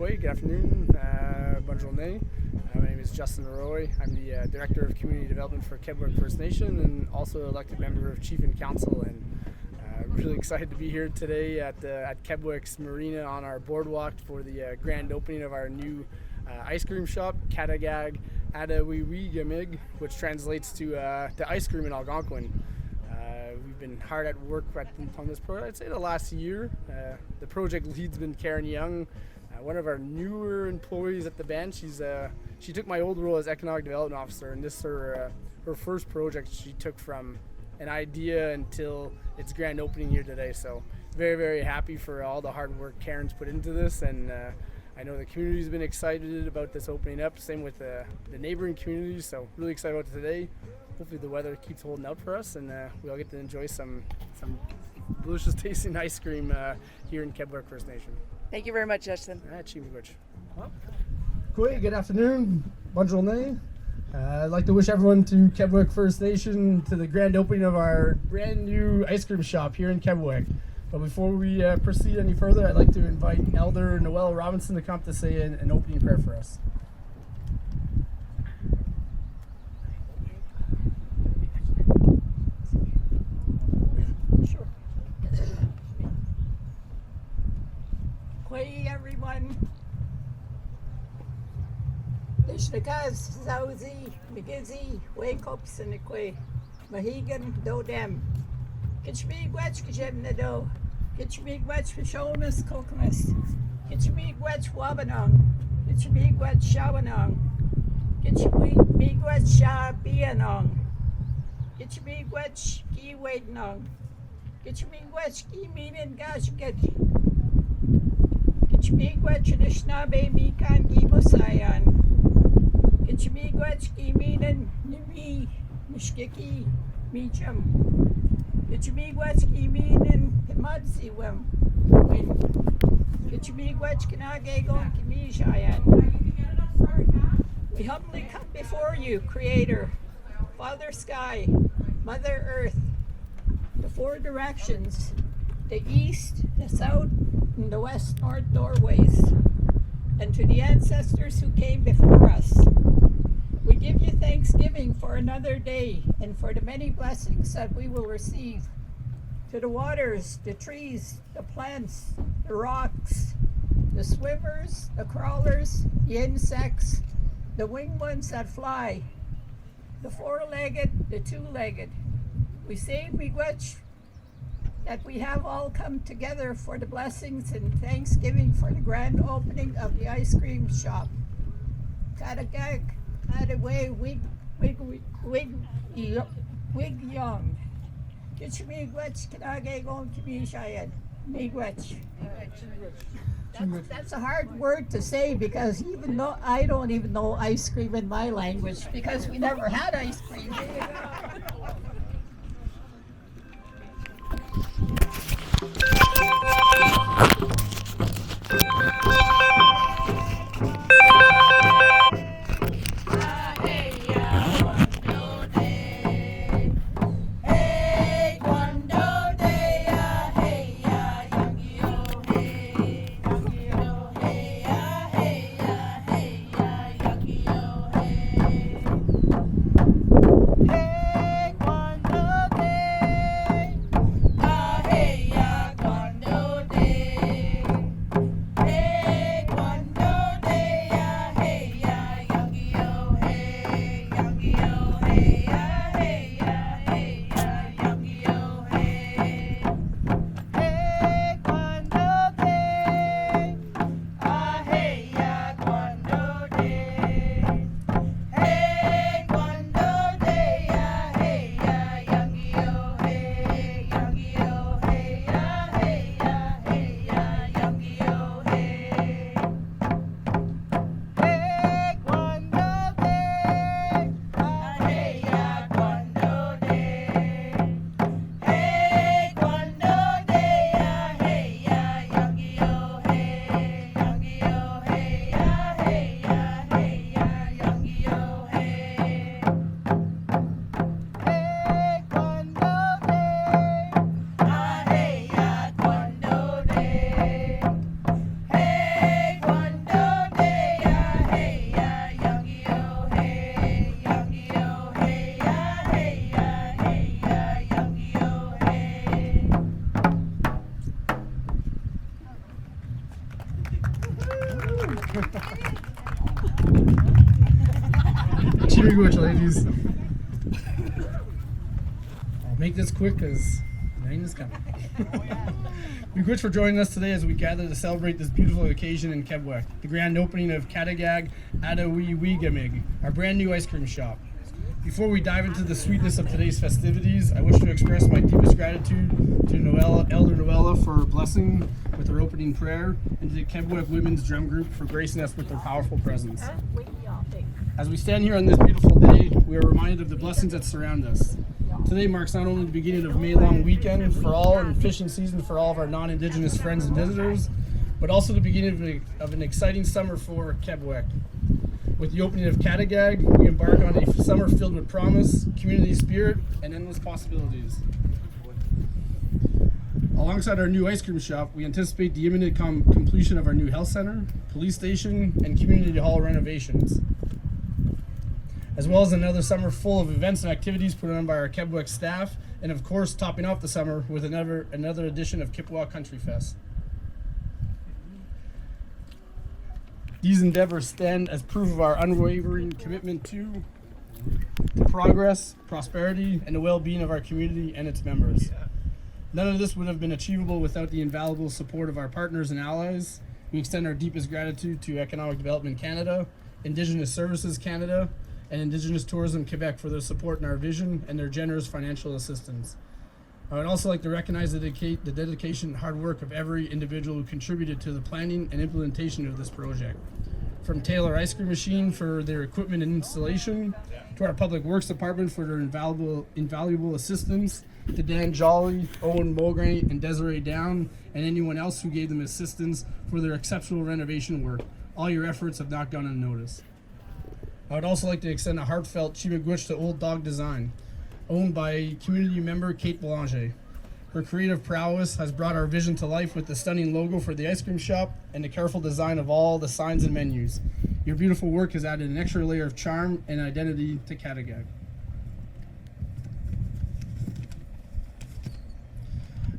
Good afternoon, bonne journée. My name is Justin Leroy. I'm the Director of Community Development for Kebaowek First Nation and also elected member of Chief and Council, and really excited to be here today at Kebaowek's Marina on our boardwalk for the grand opening of our new ice cream shop, Cadet Adawiwigamig, which translates to ice cream in Algonquin. We've been hard at work on this project, I'd say the last year. The project lead's been Karen Young, one of our newer employees at the bench. She took my old role as Economic Development Officer, and this is her first project she took from an idea until its grand opening here today. So very, very happy for all the hard work Karen's put into this, and I know the community's been excited about this opening up, same with the neighboring communities, so really excited about today. Hopefully the weather keeps holding out for us, and we all get to enjoy some delicious tasting ice cream here in Kebaowek First Nation. Thank you very much, Justin. Good afternoon, bonne journée. I'd like to wish everyone to Kebaowek First Nation to the grand opening of our brand new ice cream shop here in Kebaowek. But before we proceed any further, I'd like to invite Elder Noelle Robinson to come to say an opening prayer for us. Hey everyone. Shnakas, Zauzi, Migizi, Wake Up Sineque, Mahegan, Do Dem. Get me wedge, Kajem Nado. Get me wedge for Shomas, Kokamas. Get me wedge Wabanong. Get me wedge Shawanong. Get me wedge Sha Bianong. Get me wedge Gi Wadenong. Get me wedge Gi Meanin Gash Get. Get me wedge Nishnabe Mikan Gi Musayan. Get me wedge Gi Meanin Nimi Nishkiki Mijam. Get me wedge Gi Meanin Himadzi Wim. Get me wedge Kanage Gon Kimishayan. We humbly come before you, Creator, Father Sky, Mother Earth, the four directions, the east, the south, and the west north doorways, and to the ancestors who came before us. We give you thanksgiving for another day and for the many blessings that we will receive. To the waters, the trees, the plants, the rocks, the swimmers, the crawlers, the insects, the winged ones that fly, the four-legged, the two-legged. We say miigwech that we have all come together for the blessings and thanksgiving for the grand opening of the ice cream shop. Kadagag, kadaway, wig young. Get miigwech, kanagay gon kimishayan. Miigwech. That's a hard word to say because even though I don't even know ice cream in my language because we never had ice cream. Cheery much, ladies. I'll make this quick because rain is coming. We're grateful for joining us today as we gather to celebrate this beautiful occasion in Kebaowek, the grand opening of Kebaowek Dairy, our brand new ice cream shop. Before we dive into the sweetness of today's festivities, I wish to express my deepest gratitude to Elder Noella for her blessing with her opening prayer, and to the Kebaowek Women's Drum Group for gracing us with their powerful presence. As we stand here on this beautiful day, we are reminded of the blessings that surround us. Today marks not only the beginning of May-long weekend for all and fishing season for all of our non-Indigenous friends and visitors, but also the beginning of an exciting summer for Kebaowek. With the opening of Kebaowek, we embark on a summer filled with promise, community spirit, and endless possibilities. Alongside our new ice cream shop, we anticipate the imminent completion of our new health center, police station, and community hall renovations, as well as another summer full of events and activities put on by our Kebaowek staff, and of course topping off the summer with another edition of Kebaowek Country Fest. These endeavors stand as proof of our unwavering commitment to progress, prosperity, and the well-being of our community and its members. None of this would have been achievable without the invaluable support of our partners and allies. We extend our deepest gratitude to Economic Development Canada, Indigenous Services Canada, and Indigenous Tourism Quebec for their support in our vision and their generous financial assistance. I would also like to recognize the dedication and hard work of every individual who contributed to the planning and implementation of this project. From Taylor Ice Cream Machine for their equipment and installation, to our Public Works Department for their invaluable assistance, to Dan Jolly, Owen Mulgray, and Desiree Down, and anyone else who gave them assistance for their exceptional renovation work. All your efforts have not gone unnoticed. I would also like to extend a heartfelt chimigwich to Old Dog Design, owned by community member Kate Belanger. Her creative prowess has brought our vision to life with the stunning logo for the ice cream shop and the careful design of all the signs and menus. Your beautiful work has added an extra layer of charm and identity to Kattegat.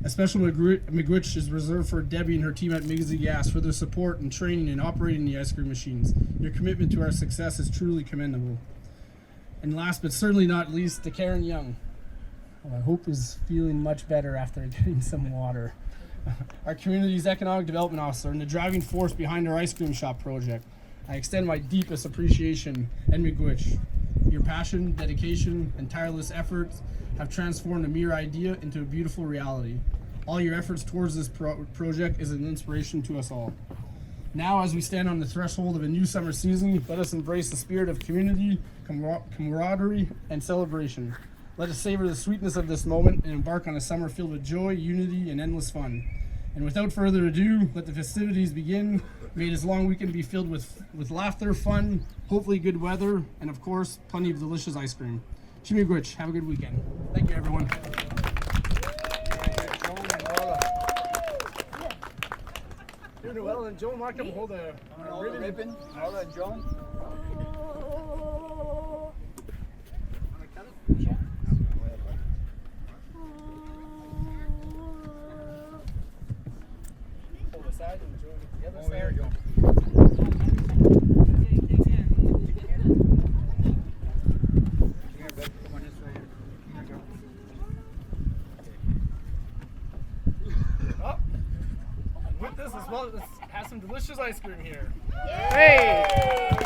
A special miigwech is reserved for Debbie and her team at Migsy Gas for their support and training in operating the ice cream machines. Your commitment to our success is truly commendable. And last but certainly not least, to Karen Young, who I hope is feeling much better after getting some water. Our community's economic development officer and the driving force behind our ice cream shop project. I extend my deepest appreciation and miigwech. Your passion, dedication, and tireless efforts have transformed a mere idea into a beautiful reality. All your efforts towards this project is an inspiration to us all. Now, as we stand on the threshold of a new summer season, let us embrace the spirit of community, camaraderie, and celebration. Let us savor the sweetness of this moment and embark on a summer filled with joy, unity, and endless fun. And without further ado, let the festivities begin. May this long weekend be filled with laughter, fun, hopefully good weather, and of course, plenty of delicious ice cream. Chimigwich, have a good weekend. Thank you, everyone. You're doing well, and Joan, want to come hold a ribbon? All that, Joan. Hold the side and Joan the other side. Here, Joan. Here, babe. Come on this way. Here, Joan. Oh, and with this as well, let's have some delicious ice cream here. Hey!